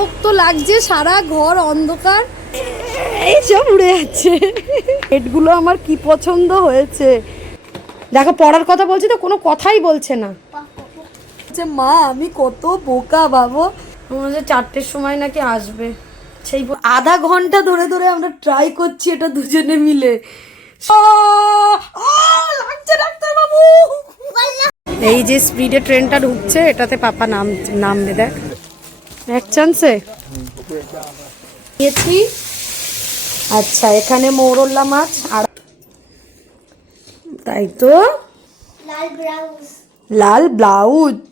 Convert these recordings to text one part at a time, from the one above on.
বিরক্ত লাগছে, সারা ঘর অন্ধকার, এইসব উড়ে যাচ্ছে। এগুলো আমার কি পছন্দ হয়েছে দেখো, পড়ার কথা বলছি তো কোনো কথাই বলছে না। মা আমি কত বোকা বাবু, আমাদের 4টের সময় নাকি আসবে, সেই আধা ঘন্টা ধরে ধরে আমরা ট্রাই করছি এটা দুজনে মিলে। লাগছে ডাক্তার বাবু। এই যে স্পিডে ট্রেনটা ঢুকছে, এটাতে পাপা নামবে, দেখ এক চান্সে নিয়েছি। আচ্ছা এখানে মৌরলা মাছ, আর তাই তো লাল ব্লাউজ।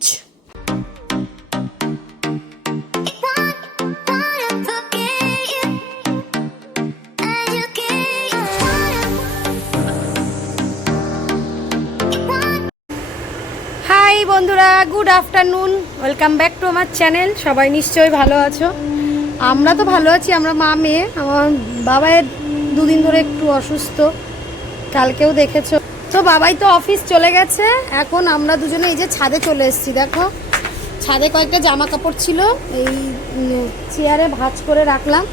হাই বন্ধুরা, good afternoon, welcome back to আমার চ্যানেল। সবাই নিশ্চয়ই ভালো আছো, আমরা তো ভালো আছি, আমরা মা মেয়ে। আমার বাবায়ের দুদিন ধরে একটু অসুস্থ, কালকেও দেখেছো তো। বাবাই তো অফিস চলে গেছে, এখন আমরা দুজনে এই যে ছাদে চলে এসেছি। দেখো ছাদে কয়েকটা জামা কাপড় ছিল, এই চেয়ারে ভাঁজ করে রাখলাম,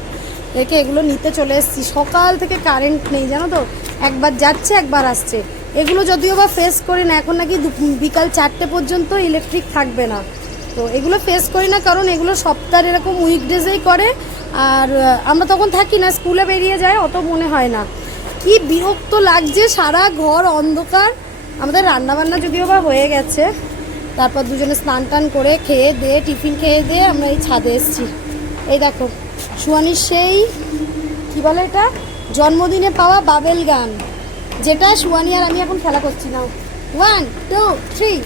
রেখে এগুলো নিতে চলে এসেছি। সকাল থেকে কারেন্ট নেই জানো তো, একবার যাচ্ছে একবার আসছে। এগুলো যদিও বা ফেস করি না, এখন নাকি বিকাল 4টে পর্যন্ত ইলেকট্রিক থাকবে না, তো এগুলো ফেস করি না, কারণ এগুলো সপ্তাহের এরকম উইকডেজেই করে, আর আমরা তখন থাকি না, স্কুলে বেরিয়ে যায়, অত মনে হয় না। কি বিরক্ত লাগছে, সারা ঘর অন্ধকার। আমাদের রান্নাবান্না যদিও বা হয়ে গেছে, তারপর দুজনে স্নান টান করে খেয়ে দিয়ে টিফিন খেয়ে দিয়ে আমরা এই ছাদে এসেছি। এই দেখো সুয়ানির সেই কি বলে এটা, জন্মদিনে পাওয়া বাবেল গান, যেটা সুয়ানি আর আমি এখন খেলা করছি। না 1 2 3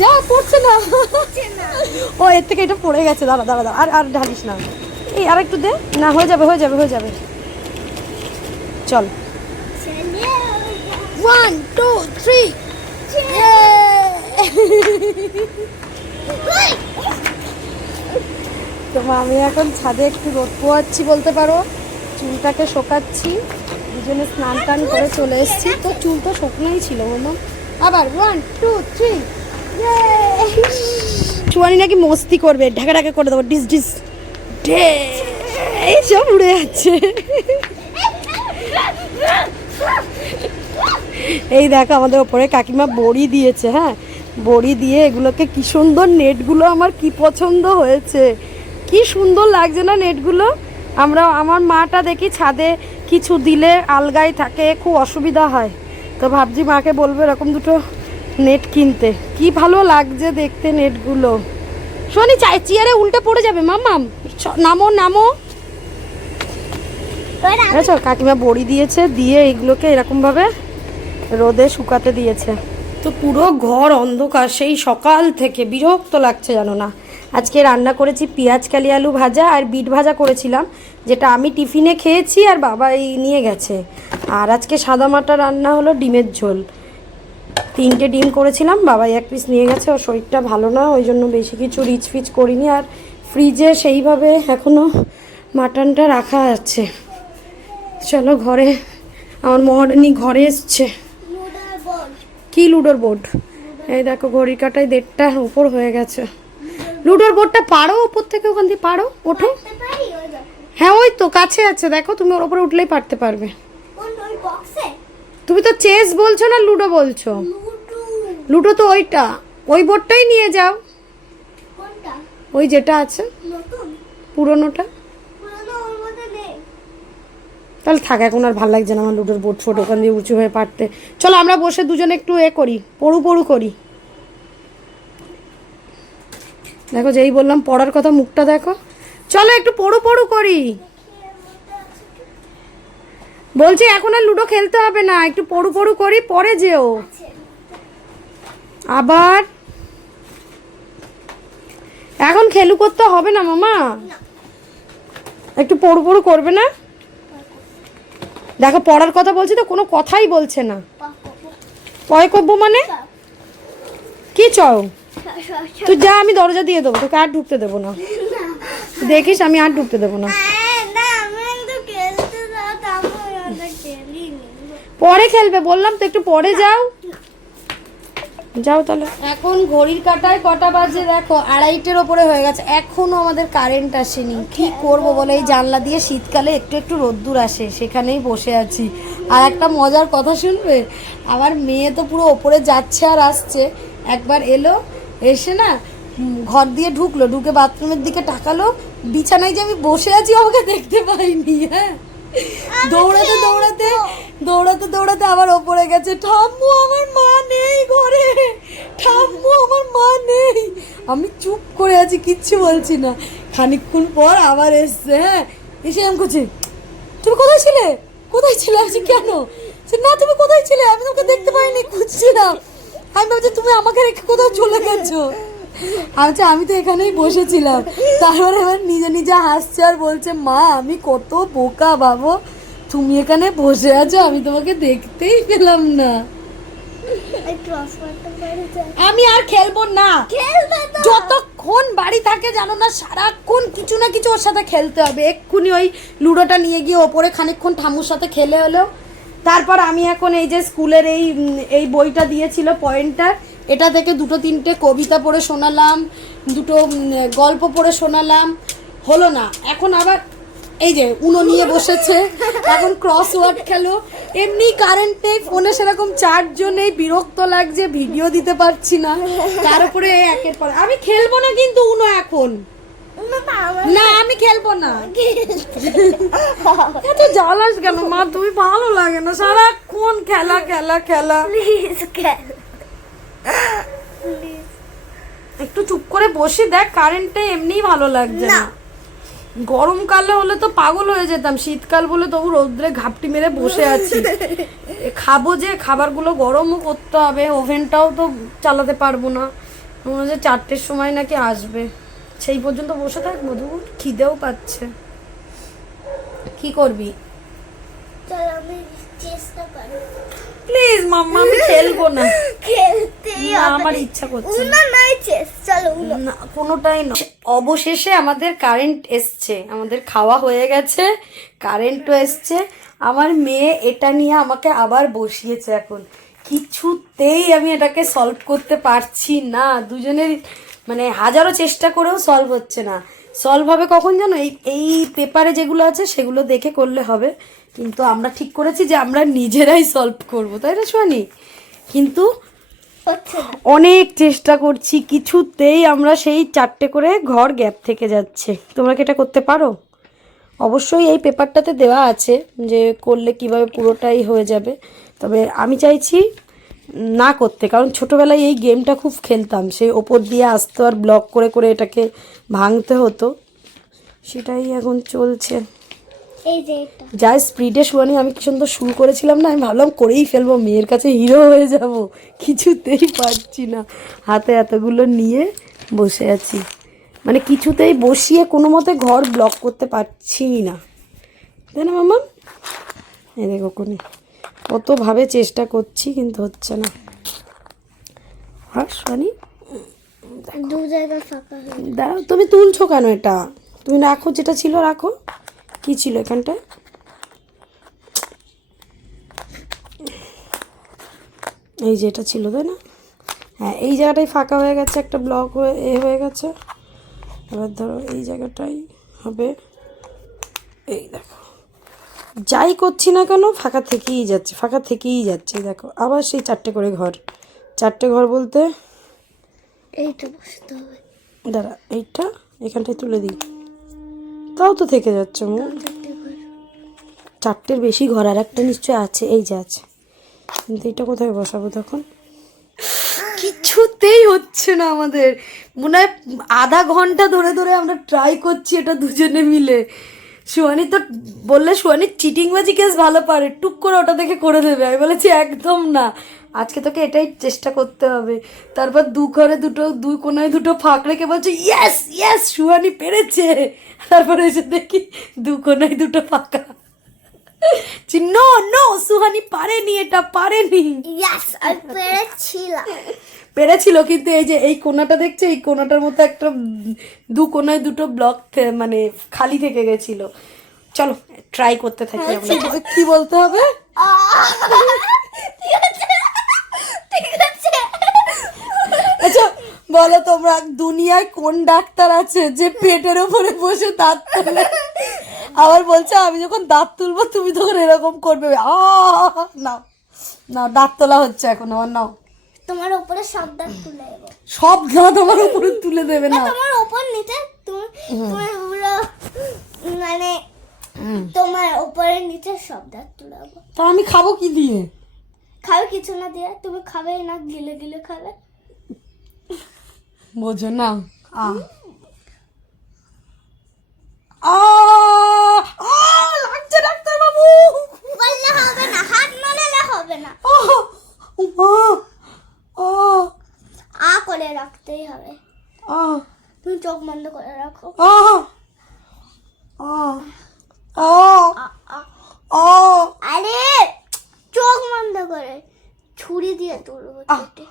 যা পড়ছে না, ও এর থেকে এটা পড়ে গেছে। দাঁড়া দাঁড়া দাঁড়া, আর ঢালিস না, এই আর একটু দে না, হয়ে যাবে হয়ে যাবে হয়ে যাবে, চল 1 2 3। তো আমি এখন ছাদে একটু রোদ পোয়াচ্ছি বলতে পারো, চুলটাকে শোকাচ্ছি, দুজনে স্নান টান করে চলে এসেছি। তো চুল তো শুকনোই ছিল বললাম, আবার 1 2 3। চুয়ানি নাকি মস্তি করবে, ঢাকা ঢাকা করে দেবো, ডিস ডিস ডে, এইসব উড়ে যাচ্ছে। এই দেখো আমাদের ওপরে কাকিমা বড়ি দিয়েছে, হ্যাঁ বড়ি দিয়ে এগুলোকে কি সুন্দর, নেটগুলো আমার কি পছন্দ হয়েছে, কি সুন্দর লাগছে না নেটগুলো। আমার মাটা দেখি ছাদে কিছু দিলে আলগাই থাকে, খুব অসুবিধা হয়, তো ভাবছি মাকে বলবো এরকম দুটো নেট কিনতে। কি ভালো লাগছে দেখতে নেটগুলো। শোনি চেয়ারে উল্টে পড়ে যাবে, মাম্মাম নামো নামো। আচ্ছা কাকিমা বড়ি দিয়েছে, দিয়ে এইগুলোকে এরকমভাবে রোদে শুকাতে দিয়েছে। তো পুরো ঘর অন্ধকার সেই সকাল থেকে, বিরক্ত লাগছে জানো না। আজকে রান্না করেছি পেঁয়াজ কালি আলু ভাজা আর বিট ভাজা করেছিলাম, যেটা আমি টিফিনে খেয়েছি আর বাবা নিয়ে গেছে। আর আজকে সাদা মাটা রান্না হলো ডিমের ঝোল, 3টে ডিম করেছিলাম, বাবাই 1 পিস নিয়ে গেছে, ওর শরীরটা ভালো না, ওই জন্য বেশি কিছু রিচ ফিচ করিনি। আর ফ্রিজে সেইভাবে এখনও মাটনটা রাখা আছে। চলো ঘরে, আমার মহারানী ঘরে এসছে। কি লুডোর বোর্ড? এই দেখো ঘড়ি কাটায় 1:30 উপর হয়ে গেছে। লুডোর বোর্ডটা পারো উপর থেকে, ওখান থেকে পারো, ওঠো। হ্যাঁ ওই তো কাছে আছে, দেখো তুমি ওর উপরে উঠলেই পারতে পারবে। তুমি তো চেস বলছো না লুডো বলছো? লুডো তো ওইটা, ওই বোর্ডটাই নিয়ে যাও, ওই যেটা আছে পুরোনোটা। তাহলে থাক, এখন আর ভালো লাগছে না আমার লুডোর বোর্ড ফোট ওখান দিয়ে উঁচু হয়ে পারতে। চলো আমরা বসে দুজনে একটু করি, পড়ু করি। দেখো যেই বললাম পড়ার কথা, মুখটা দেখো। চলো একটু পড়ু করি বলছি, এখন আর লুডো খেলতে হবে না, একটু পড়ু করি, পরে যেও আবার। এখন খেলু করতে হবে না মামা, একটু পড়ু করবে না? দেখো পড়ার কথা বলছি তো কোনো কথাই বলছে না। পয় করবো মানে কি? চাও তুই যা, আমি দরজা দিয়ে দেবো, তোকে আর ঢুকতে দেবো না, দেখিস আমি আর ঢুকতে দেবো না। পরে খেলবে বললাম তো, একটু পরে যাও। যাও তাহলে। এখন ঘড়ির কাঁটায় কটা বাজে দেখো, 2:30-এর ওপরে হয়ে গেছে, এখনো আমাদের কারেন্ট আসেনি। কি করব বলে, এই জানলা দিয়ে শীতকালে একটু একটু রোদ্দুর আসে, সেখানেই বসে আছি। আর একটা মজার কথা শুনবে, আমার মেয়ে তো পুরো ওপরে যাচ্ছে আর আসছে। একবার এলো, এসে না ঘর দিয়ে ঢুকলো, ঢুকে বাথরুমের দিকে তাকালো, বিছানায় যে আমি বসে আছি আমাকে দেখতে পাইনি। হ্যাঁ, দৌড়াতে দৌড়াতে দৌড়াতে দৌড়াতে আবার ওপরে গেছে, ঠাম্মু আমার মা নেই ঘরে, ঠাম্মু আমার মা নেই। আমি চুপ করে আছি, কিচ্ছু বলছি না। খানিকক্ষণ পর আবার এসছে, হ্যাঁ, এসে এম করছে, তুমি কোথায় ছিলে, কোথায় ছিলে? আছি কেন? না তুমি কোথায় ছিলে, আমি তোমাকে দেখতে পাইনি, খুঁজছিলাম। আমি ভাবছি তুমি আমাকে রেখে কোথাও চলে গেছো। আচ্ছা, আমি তো এখানেই বসেছিলাম। তারপরে এবার নিজে নিজে হাসছে আর বলছে, মা আমি কত বোকা বাবু, তুমি এখানে বসে আছো, আমি তোমাকে দেখতেই পেলাম না। আমি আর খেলবো না, যতক্ষণ বাড়ি থাকে জানো না, সারাক্ষণ কিছু না কিছু ওর সাথে খেলতে হবে। এক্ষুনি ওই লুডোটা নিয়ে গিয়ে ওপরে খানিকক্ষণ ঠাম্মুর সাথে খেলে হলো। তারপর আমি এখন এই যে স্কুলের এই বইটা দিয়েছিল পয়েন্টার, এটা থেকে 2-3টে কবিতা পড়ে শোনালাম, 2টো গল্প পড়ে শোনালাম, হলো না। এখন আবার এই যে উনো নিয়ে বসেছে, এখন ক্রসওয়ার্ড খেলো। এমনি কারেন্ট নেই, ফোনে সেরকম চার্জও নেই, বিরক্ত লাগছে, ভিডিও দিতে পারছি না। তার উপরে একের পর আমি খেলবো না কিন্তু উনো এখন, না আমি খেলবো না। এত জ্বালাস কেন মা, তুমি ভালো লাগে না সারাক্ষণ খেলা খেলা খেলা। একটু চুপ করে বসে দেখ, কারেন্টটা এমনিই ভালো লাগছে না। গরমকালে হলে তো পাগল হয়ে যেতাম, শীতকাল বলে তবু রোদ্রে ঘাপটি মেরে বসে আছি। খাবো যে খাবারগুলো গরমও করতে হবে, ওভেনটাও তো চালাতে পারবো না। মনে হচ্ছে 4টের সময় নাকি আসবে, সেই পর্যন্ত বসে থাকবো। দূর খিদেও পাচ্ছে, কি করবি? প্লিজ মাম্মা, আমি খেলবো না, আমার ইচ্ছা করছে না, কোনোটাই না। অবশেষে আমাদের কারেন্ট এসছে, আমাদের খাওয়া হয়ে গেছে, কারেন্টও এসছে। আমার মেয়ে এটা নিয়ে আমাকে আবার বসিয়েছে। এখন কিছুতেই আমি এটাকে সলভ করতে পারছি না, দুজনের মানে হাজারো চেষ্টা করেও সলভ হচ্ছে না। সলভ হবে কখন জানো, এই পেপারে যেগুলো আছে সেগুলো দেখে করলে হবে, কিন্তু আমরা ঠিক করেছি যে আমরা নিজেরাই সলভ করবো, তাই না সোয়ানি? কিন্তু অনেক চেষ্টা করছি, কিছুতেই আমরা সেই 4টে করে ঘর গ্যাপ থেকে যাচ্ছে। তোমরা কি এটা করতে পারো? অবশ্যই এই পেপারটাতে দেওয়া আছে যে করলে কিভাবে পুরোটাই হয়ে যাবে, তবে আমি চাইছি না করতে, কারণ ছোটোবেলায় এই গেমটা খুব খেলতাম, সেই ওপর দিয়ে আসতো আর ব্লক করে করে এটাকে ভাঙতে হতো, সেটাই এখন চলছে। যা স্পিডে শুয়ানি আমি কি সুন্দর শুরু করেছিলাম না, আমি ভাবলাম করেই ফেলবো, মেয়ের কাছে হিরো হয়ে যাব, কিছুতেই পারছি না। হাতে এতগুলো নিয়ে বসে আছি, মানে কিছুতেই বসিয়ে কোনো মতে ঘর ব্লক করতে পারছি না, তাই না মামা? এই দেখো কোনে কতভাবে চেষ্টা করছি কিন্তু হচ্ছে না। আর শুয়ানি দাঁড়াও, তুমি তুলছো কেন এটা? তুমি রাখো, যেটা ছিল রাখো। কি ছিল এখানটায়? এই যে এটা ছিল, তাই না? হ্যাঁ, এই জায়গাটাই ফাঁকা হয়ে গেছে, একটা ব্লক হয়ে গেছে। এবার ধরো এই জায়গাটাই হবে, এই দেখো যাই করছি না কেন ফাঁকা থেকেই যাচ্ছে, ফাঁকা থেকেই যাচ্ছে। দেখো আবার সেই 4টে করে ঘর, 4টে ঘর বলতে এইটা বসতে হবে, দাঁড়া এইটা এখানটায় তুলে দিই, তাও তো থেকে যাচ্ছে। 4টের বেশি ঘর, আর একটা নিশ্চয় আছে, এই যে আছে, কিন্তু এটা কোথায় বসাবো তখন? কিছুতেই হচ্ছে না আমাদের, মনে হয় আধা ঘন্টা ধরে ধরে আমরা ট্রাই করছি এটা দুজনে মিলে। সুয়ানি তো বললে সুয়ানি চিটিংবাজি কেস ভালো পারে, টুক করে ওটা দেখে করে দেবে। আমি বলেছি একদম না, আজকে তোকে এটাই চেষ্টা করতে হবে। তারপর দুই কোনায় 2টো ফাঁক রেখে বলছে ইয়েস ইয়েস সুয়ানি পেরেছে, তারপরে এসে দেখি 2 কোনায় 2টো ফাঁকা। নো নো, সুহানি পারেনি, এটা পারেনি। পেরেছিল, কিন্তু এই যে এই কোনাটা দেখছে, এই কোনাটার মতো একটা 2 কোনায় 2টো ব্লক মানে খালি থেকে গেছিল। চলো ট্রাই করতে থাকি আমরা, কি বলতে হবে। বলো তোমরা দুনিয়ায় কোন ডাক্তার আছে যে পেটের উপরে বসে দাঁত তুলে আবার বলছে আমি যখন দাঁত তুলবো তুমি তখন এরকম করবে। না না, দাঁত তোলা হচ্ছে এখন আমার। নাও, তোমার উপরে সব দাঁত তুলে দেব। সব দাঁত আমার উপরে তুলে দেবে না, তোমার উপর নিচে তোমার পুরো মানে তোমার উপরে নিচে সব দাঁত তুলে দেব। তা আমি খাবো কি দিয়ে? খাবে কিছু না দিয়ে, তুমি খাবে না, গিলে গিলে খাবে। বোঝো না। লাগছে ডাক্তার বাবু। বললে হবে না, হাত নাড়ালে হবে না, আ করে রাখতেই হবে। তুমি চোখ বন্ধ করে রাখো। আরে চোখ বন্ধ করে ছুরি দিয়ে তুলবো পেটে।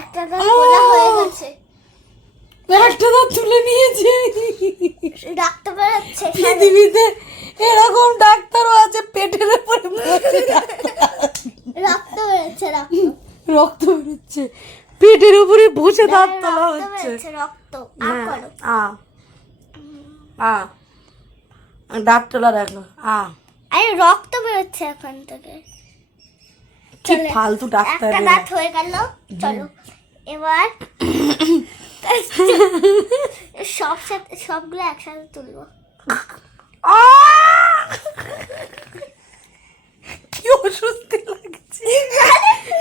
একটা দাঁত খোলা হয়ে গেছে, একটা দাঁত তুলে নিয়েছে। ডাক্তার বেরোচ্ছে। পৃথিবীতে এরকম ডাক্তারও আছে পেটের উপরে রক্ত বেরোচ্ছে, রক্ত বেরোচ্ছে, পেটের উপরে বসে দাঁত তোলা হচ্ছে। রক্ত দাঁত তোলা দেখো। আরে রক্ত বেরোচ্ছে এখান থেকে। কি ফালতু ডাক্তার। একটা দাঁত হয়ে গেল, চলো এবার সবগুলো একসাথে তুলবো। কি অস্বস্তি লাগছে,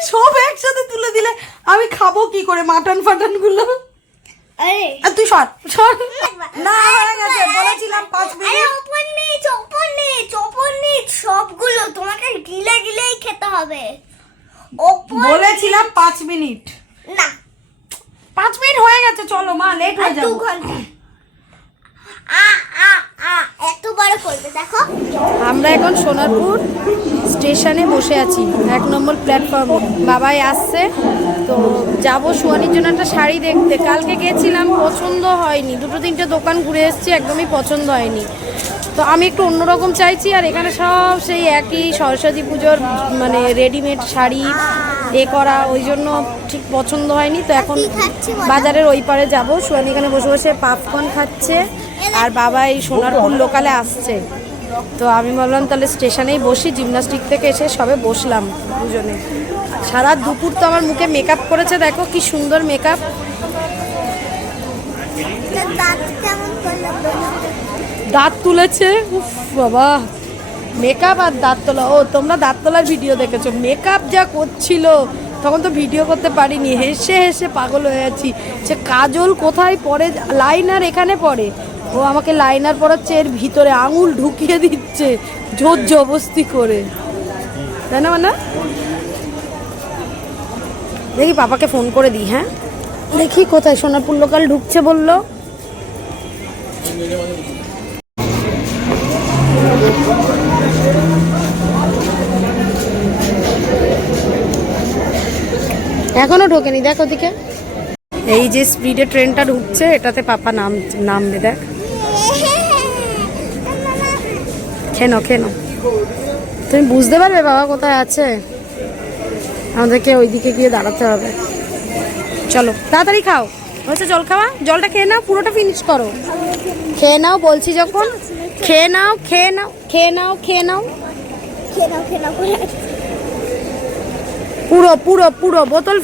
সব একসাথে তুলে দিলে আমি খাবো কি করে মাটন ফাটন গুলো? তুই সর সর। না হয়ে গেছে, বলেছিলাম 5 মিনিট। ওপর নিচ সবগুলো তোমাকে গিলে গিলেই খেতে হবে। বলেছিলাম 5 মিনিট। না 5 মিনিট হয়ে গেছে, চলো মা, লেট হয়ে যাবে। 2 ঘন্টা এত বড় করবে দেখো। আমরা এখন সোনারপুর স্টেশনে বসে আছি, 1 নম্বর প্ল্যাটফর্মে। বাবাই আসছে, তো যাবো সুয়ানির জন্য একটা শাড়ি দেখতে। কালকে গেছিলাম, পছন্দ হয়নি, 2-3টে দোকান ঘুরে এসেছি, একদমই পছন্দ হয়নি। তো আমি একটু অন্যরকম চাইছি, আর এখানে সব সেই একই সরস্বতী পুজোর মানে রেডিমেড শাড়ি করা, ওই জন্য ঠিক পছন্দ হয়নি। তো এখন বাজারের ওই পারে যাবো। সুয়ানি এখানে বসে বসে পপকর্ন খাচ্ছে, আর বাবা এই সোনারপুর লোকালে আসছে। তো আমি বললাম তাহলে স্টেশনেই বসি। জিমনাস্টিক থেকে এসে সবে বসলাম দুজনে। সারা দুপুর তো আমার মুখে মেকআপ করেছে, দেখো কি সুন্দর মেকআপ। দাঁত তুলেছে, উফ বাবা, মেকআপ আর দাঁত তোলা। ও তোমরা দাঁত তোলার ভিডিও দেখেছো, মেকআপ যা করছিল তখন তো ভিডিও করতে পারিনি, হেসে হেসে পাগল হয়ে যাচ্ছি। সে কাজল কোথায় পরে, লাইনার এখানে পরে, ও আমাকে লাইনার পরাচ্ছে, এর ভিতরে আঙুল ঢুকিয়ে দিচ্ছে জোর জবস্তি করে, তাই না? মানে দেখি পাপাকে ফোন করে দিই। হ্যাঁ দেখি কোথায় সোনারপুর লোকাল ঢুকছে বললো। এখনো ঢোকেনি, দেখ ওদিকে। এই যে স্পিডে ট্রেনটা ঢুকছে, এটাতে পাপা নামবে, দেখ। খেনো তুমি বুঝতে পারবে বাবা কোথায় আছে? আমাদেরকে ওইদিকে গিয়ে দাঁড়াতে হবে। চলো তাড়াতাড়ি খাও, হচ্ছে জল খাওয়া, জলটা খেয়ে নাও, পুরোটা ফিনিশ করো। খেয়ে নাও বলছি যখন, খেয়ে নাও পুরো বোতল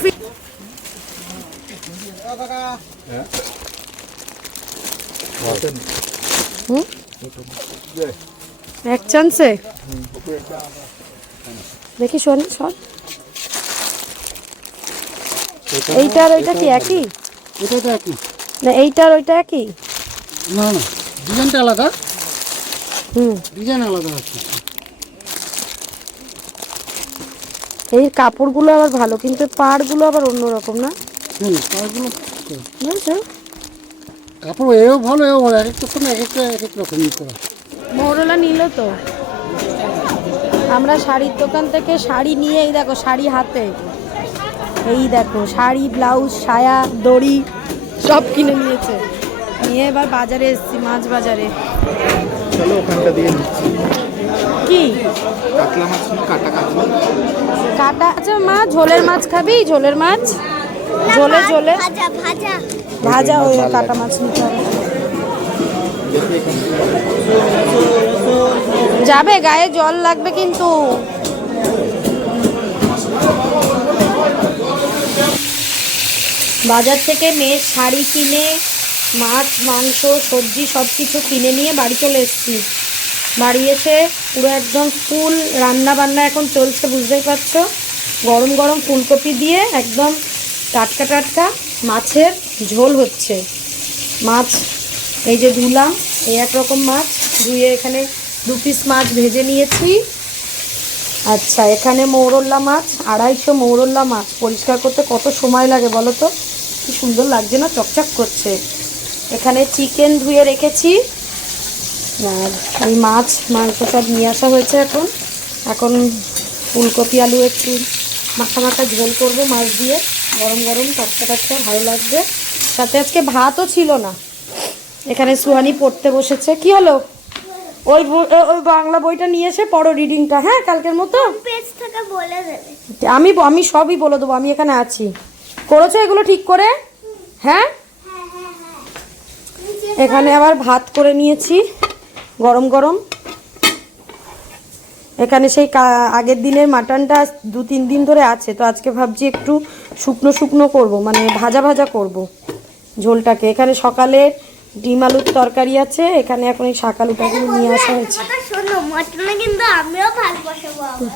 এক চান্সে দেখি শোন সব। এইটার ওইটা কি একই? এটা তো একই না, এইটার ওইটা একই না, ডিজাইনটা আলাদা। ডিজাইন আলাদা আছে। এই কাপড়গুলো আবার ভালো, কিন্তু পাড়গুলো আবার অন্যরকম না? পাড়গুলো বুঝছো, কাপড় এও ভালো এও ভালো, এক একটা এক এক রকম করা। মহরলা নিল তো। আমরা শাড়ির দোকান থেকে শাড়ি নিয়ে, এই দেখো শাড়ি হাতে, এই দেখো শাড়ি, ব্লাউজ, সায়া, দড়ি সব কিনে নিয়েছে। নিয়ে এবার বাজারে এসেছি, মাছ বাজারে। চলো ওখানটা দিয়ে নিচ্ছি। কি কাতলা মাছ কাটা কাতলা কাটা? আচ্ছা মা, ঝোলের মাছ খাবি? ঝোলের মাছ, ঝোলে ঝোলে ভাজা ভাজা ভাজা ওই কাটা মাছ নিতে হবে। যাবে, গায়ে জল লাগবে কিন্তু। বাজার থেকে মেয়ের শাড়ি কিনে, মাছ মাংস সবজি সব কিছু কিনে নিয়ে বাড়ি চলে এসেছি। বাড়ি এসে পুরো একদম ফুল রান্না বান্না এখন চলছে, বুঝতেই পারছো। গরম গরম ফুলকপি দিয়ে একদম টাটকা টাটকা মাছের ঝোল হচ্ছে। মাছ এই যে ধুলাম, এই একরকম মাছ ধুয়ে এখানে 2 পিস মাছ ভেজে নিয়েছি। আচ্ছা, এখানে মৌরল্লা মাছ, 250 মৌরল্লা মাছ। পরিষ্কার করতে কত সময় লাগে বলো তো? কি সুন্দর লাগছে না, চকচক করছে। এখানে চিকেন ধুয়ে রেখেছি, আর এই মাছ মাংস সব নিয়ে আসা হয়েছে। এখন ফুলকপি আলু একটু মাখা মাখা ঝোল করবো মাছ দিয়ে, গরম গরম টাটকা টাটকা, ভালো লাগবে। সাথে আজকে ভাতও ছিল না। এখানে সুহানি পড়তে বসেছে। কি হলো? ওই বাংলা বইটা নিয়ে এসে পড়ো, রিডিংটা। হ্যাঁ, কালকের মতো পেজ থেকে বলে দেবে। আমি সবই বলে দেবো, আমি এখানে আছি। করেছো এগুলো ঠিক করে? হ্যাঁ। এখানে আবার ভাত করে নিয়েছি গরম গরম। এখানে সেই আগের দিনের মাটনটা 2-3 দিন ধরে আছে, তো আজকে ভাবছি একটু শুকনো শুকনো করব, মানে ভাজা ভাজা করব ঝোলটাকে। এখানে সকালে ডিম আলুর তরকারি আছে। এখানে এখন এই শাক আলুটাকে নিয়ে আসা হয়েছে। কথা শোনো, মটনে কিন্তু আমিও ভালোবাসা বাবা।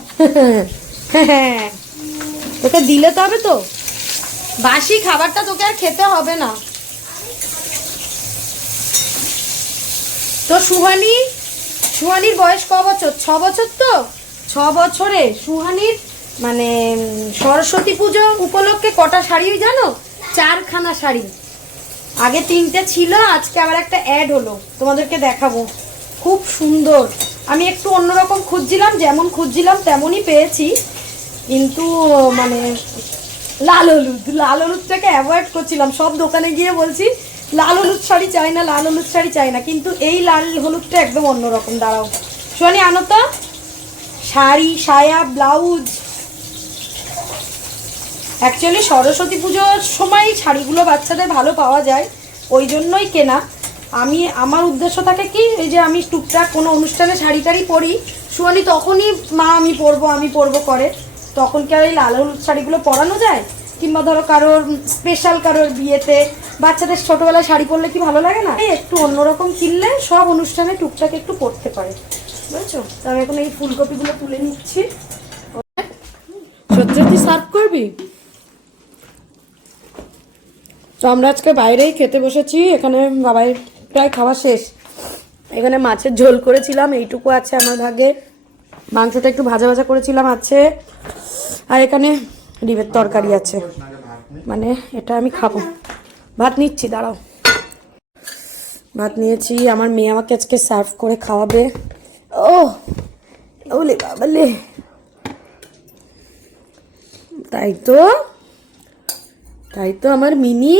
হ্যাঁ, তোকে দিলে তো হবে তো। বাসি খাবারটা তোকে আর খেতে হবে না। তো সুহানির বয়স ক বছর? 6 বছর। তো 6 বছরে সুহানির মানে সরস্বতী পুজো উপলক্ষে কটা শাড়ি জানো? 4খানা শাড়ি। আগে 3টে ছিল, আজকে আবার একটা অ্যাড হলো, তোমাদেরকে দেখাবো। খুব সুন্দর। আমি একটু অন্যরকম খুঁজছিলাম, যেমন খুঁজছিলাম তেমনই পেয়েছি, কিন্তু মানে লাল হলুদটাকে অ্যাভয়েড করছিলাম। সব দোকানে গিয়ে বলছি লাল হলুদ শাড়ি চাই না, লাল হলুদ শাড়ি চাই না, কিন্তু এই লাল হলুদটা একদম অন্যরকম। দাঁড়াও শোনি, আনো তো। শাড়ি, সায়া, ব্লাউজ। অ্যাকচুয়ালি সরস্বতী পুজোর সময় শাড়িগুলো বাচ্চাদের ভালো পাওয়া যায়, ওই জন্যই কেনা। আমার উদ্দেশ্য থাকে কি, এই যে আমি টুকটাক কোনো অনুষ্ঠানে শাড়ি টাড়ি পরি, সুয়ানি তখনই মা আমি পরবো করে। তখন কি আর এই লাল হলুদ শাড়িগুলো পরানো যায়? কিংবা ধরো কারোর স্পেশাল কারোর বিয়েতে বাচ্চাদের ছোটোবেলায় শাড়ি পরলে কি ভালো লাগে না? একটু অন্যরকম কিনলে সব অনুষ্ঠানে টুকটাক একটু পরতে পারে, বুঝেছো? তো আমি এখন এই ফুলকপিগুলো তুলে নিচ্ছি। সত্যি সার্ভ করবি? তো আমরা আজকে বাইরেই খেতে বসেছি। এখানে বাবাই প্রায় খাওয়া শেষ। এখানে মাছের ঝোল করেছিলাম, এইটুকু আছে আমার ভাগে। মাংসটা একটু ভাজা ভাজা করেছিলাম আছে, আর এখানে ডিমের তরকারি আছে, মানে এটা আমি খাবো। ভাত নিচ্ছি, দাঁড়াও। ভাত নিয়েছি, আমার মেয়ে আমাকে আজকে সার্ভ করে খাওয়াবে। ওলে বাবালে, তাই তো আমার মিনি।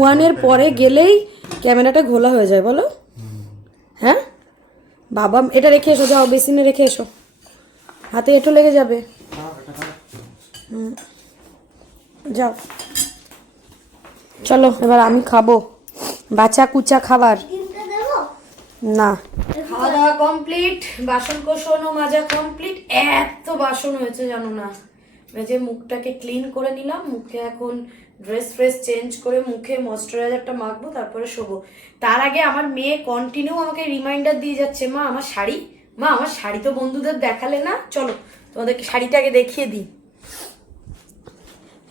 ওয়ানের পরে গেলেই ক্যামেরাটা ঘোলা হয়ে যায়, বলো? হ্যাঁ বাবা, এটা রেখে এসো, যাও বেসিনে রেখে এসো, হাতে এঁটো লেগে যাবে। যাও, চলো এবার আমি খাবো বাচ্চা কুচা খাবার। না, খাওয়া দাওয়া কমপ্লিট, বাসন কোসনও মাজা কমপ্লিট। এত বাসন হয়েছে জানো না। যে মুখটাকে ক্লিন করে নিলাম, মুখে এখন ড্রেস ফ্রেস চেঞ্জ করে মুখে ময়শ্চারাইজারটা মাখবো, তারপরে শোবো। তার আগে আমার মেয়ে কন্টিনিউ আমাকে রিমাইন্ডার দিয়ে যাচ্ছে, মা আমার শাড়ি তো বন্ধুদের দেখালে না, চলো তোমাদেরকে শাড়িটা আগে দেখিয়ে দিই।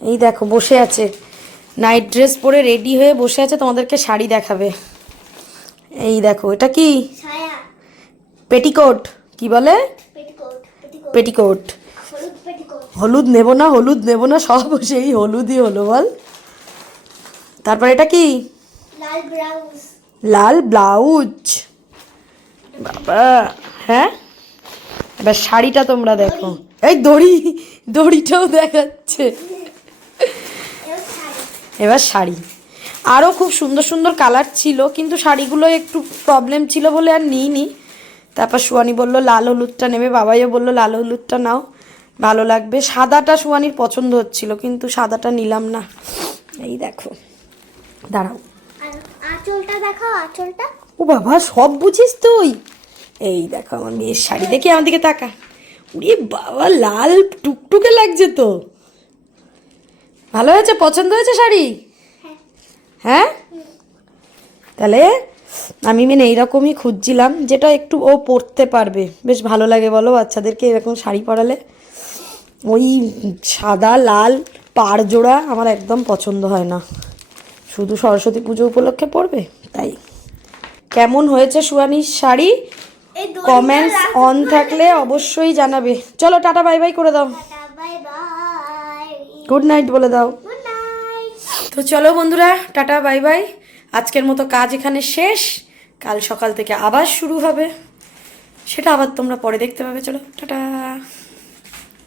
এই দেখো বসে আছে, নাইট ড্রেস পরে রেডি হয়ে বসে আছে, তোমাদেরকে শাড়ি দেখাবে। এই দেখো, এটা কি? পেটিকোট। কি বলে? পেটিকোট। হলুদ নেব না, সব সেই হলুদই হলো বল। তারপর এটা কি? লাল ব্লাউজ। বাবা, হ্যাঁ। এবার শাড়িটা তোমরা দেখো, এই দড়িটাও দেখাচ্ছে। এবার শাড়ি, আরও খুব সুন্দর সুন্দর কালার ছিল, কিন্তু শাড়িগুলো একটু প্রবলেম ছিল বলে আর নিইনি। তারপর সুয়ানি বলল লাল হলুদটা নেবে, বাবাইও বলল লাল হলুদটা নাও, ভালো লাগবে। সাদাটা সুয়ানির পছন্দ হচ্ছিল, কিন্তু সাদাটা নিলাম না। এই দেখো, দাঁড়াও, আর আঁচলটা দেখাও, আঁচলটা। ও বাবা, সব বুঝিস তুই। এই দেখো আমার মেয়ের শাড়ি, দেখি আমার দিকে তাকা। উরে বাবা, লাল টুকটুকে লাগছে তো। ভালো হয়েছে, পছন্দ হয়েছে শাড়ি? হ্যাঁ, তাহলে আমি মানে এইরকমই খুঁজছিলাম, যেটা একটু ও পরতে পারবে, বেশ ভালো লাগে বলো বাচ্চাদেরকে এরকম শাড়ি পরালে। ওই সাদা লাল পাড় জোড়া আমার একদম পছন্দ হয় না, শুধু সরস্বতী পুজো উপলক্ষে পরবে তাই। কেমন হয়েছে সুয়ানির শাড়ি? এই দড়িটা কমেন্টস রাখো। অন থাকলে অবশ্যই জানাবে। চলো টাটা বাই বাই করে দাও, বাই বাই, গুড নাইট বলে দাও। Good night. তো চলো বন্ধুরা, টাটা বাই বাই। আজকের মতো কাজ এখানে শেষ, কাল সকাল থেকে আবার শুরু হবে, সেটা আবার তোমরা পরে দেখতে পাবে। চলো টাটা।